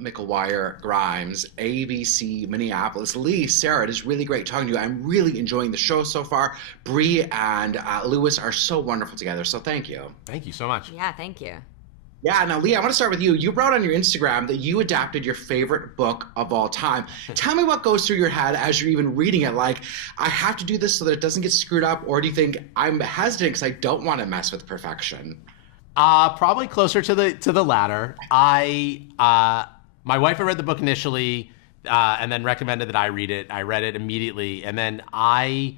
McGuire Grimes, ABC Minneapolis. Lee, Sarah, it is really great talking to you. I'm really enjoying the show so far. Bree and Lewis are so wonderful together, so thank you. Thank you so much. Yeah, thank you. Yeah, now, Lee, I want to start with you. You wrote on your Instagram that you adapted your favorite book of all time. Tell me what goes through your head as you're even reading it. Like, I have to do this so that it doesn't get screwed up, or do you think I'm hesitant because I don't want to mess with perfection? Probably closer to the latter. My wife had read the book initially, and then recommended that I read it. I read it immediately, and then I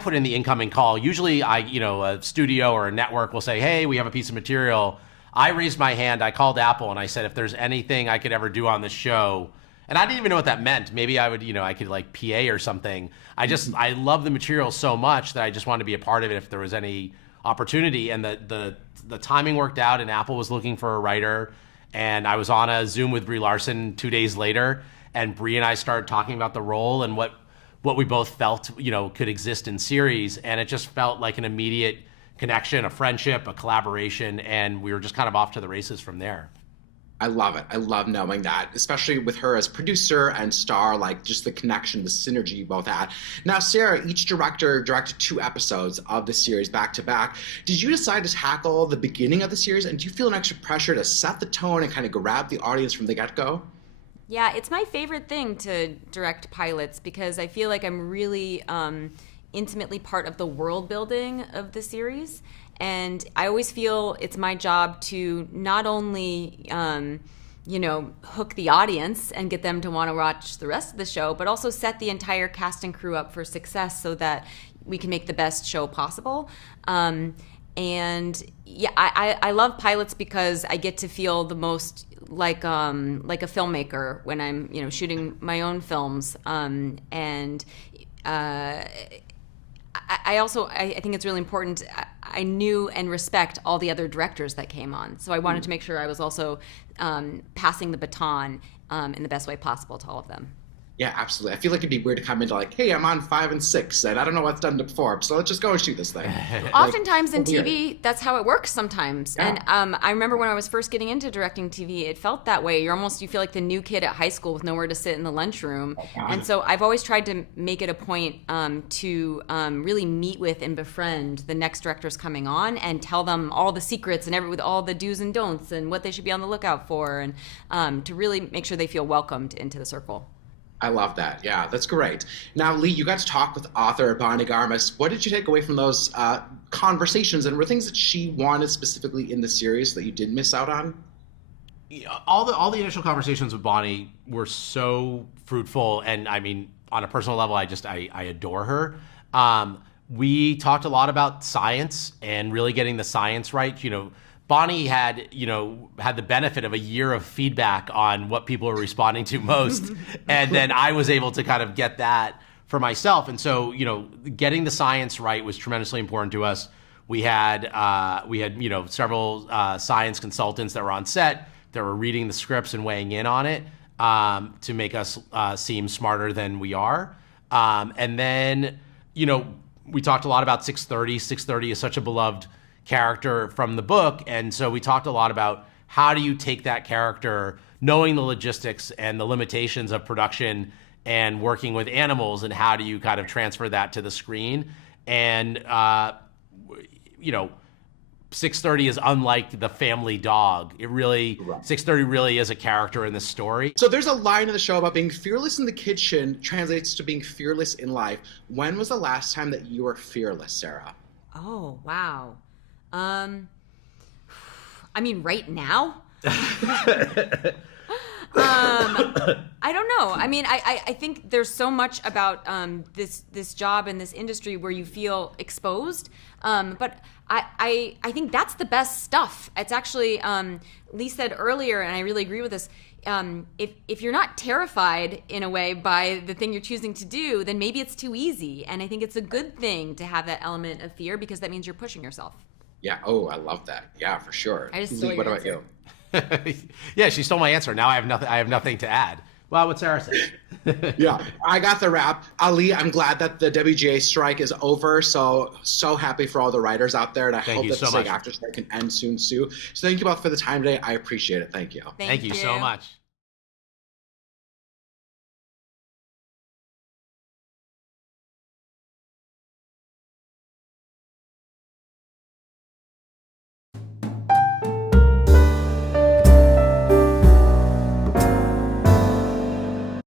put in the incoming call. Usually, a studio or a network will say, "Hey, we have a piece of material." I raised my hand, I called Apple, and I said, if there's anything I could ever do on this show, and I didn't even know what that meant. Maybe I would, I could like PA or something. I love the material so much that I just wanted to be a part of it if there was any opportunity. And the timing worked out, and Apple was looking for a writer, and I was on a Zoom with Brie Larson 2 days later, and Brie and I started talking about the role and what we both felt, could exist in series, and it just felt like an immediate connection, a friendship, a collaboration, and we were just kind of off to the races from there. I love it. I love knowing that, especially with her as producer and star, like just the connection, the synergy you both had. Now, Sarah, each director directed 2 episodes of the series back to back. Did you decide to tackle the beginning of the series, and do you feel an extra pressure to set the tone and kind of grab the audience from the get-go? Yeah, it's my favorite thing to direct pilots because I feel like I'm really intimately part of the world building of the series. And I always feel it's my job to not only, hook the audience and get them to want to watch the rest of the show, but also set the entire cast and crew up for success so that we can make the best show possible. And yeah, I love pilots because I get to feel the most like a filmmaker when I'm, shooting my own films. I think it's really important. I knew and respect all the other directors that came on. So I wanted to make sure I was also passing the baton in the best way possible to all of them. Yeah, absolutely. I feel like it'd be weird to come into like, hey, I'm on 5 and 6, and I don't know what's done before, so let's just go and shoot this thing. Oftentimes in TV, that's how it works sometimes. Yeah. And I remember when I was first getting into directing TV, it felt that way. You feel like the new kid at high school with nowhere to sit in the lunchroom. And so I've always tried to make it a point to really meet with and befriend the next directors coming on and tell them all the secrets and with all the do's and don'ts and what they should be on the lookout for, and to really make sure they feel welcomed into the circle. I love that. Yeah, that's great. Now, Lee, you got to talk with author Bonnie Garmus. What did you take away from those conversations, and were things that she wanted specifically in the series that you did miss out on? All the initial conversations with Bonnie were so fruitful, and I mean, on a personal level, I adore her. We talked a lot about science and really getting the science right. Bonnie had the benefit of a year of feedback on what people were responding to most. And then I was able to kind of get that for myself. And so, getting the science right was tremendously important to us. We had several science consultants that were on set that were reading the scripts and weighing in on it to make us seem smarter than we are. And then, we talked a lot about 630. 630 is such a beloved character from the book, and so we talked a lot about how do you take that character, knowing the logistics and the limitations of production and working with animals, and how do you kind of transfer that to the screen. And 630 is unlike the family dog. 630 really is a character in the story. So there's a line in the show about being fearless in the kitchen translates to being fearless in life. When was the last time that you were fearless, Sarah? Oh, wow. Right now? I don't know. I think there's so much about this job and this industry where you feel exposed. But I think that's the best stuff. It's actually, Lee said earlier, and I really agree with this, if you're not terrified in a way by the thing you're choosing to do, then maybe it's too easy. And I think it's a good thing to have that element of fear because that means you're pushing yourself. Yeah. Oh, I love that. Yeah, for sure. Lee, what about you? Yeah, she stole my answer. Now I have nothing to add. Well, what Sarah said. Yeah, I got the wrap. Ali, I'm glad that the WGA strike is over. So happy for all the writers out there, and I hope that the SAG-AFTRA strike can end soon, too. So thank you both for the time today. I appreciate it. Thank you. Thank you so much.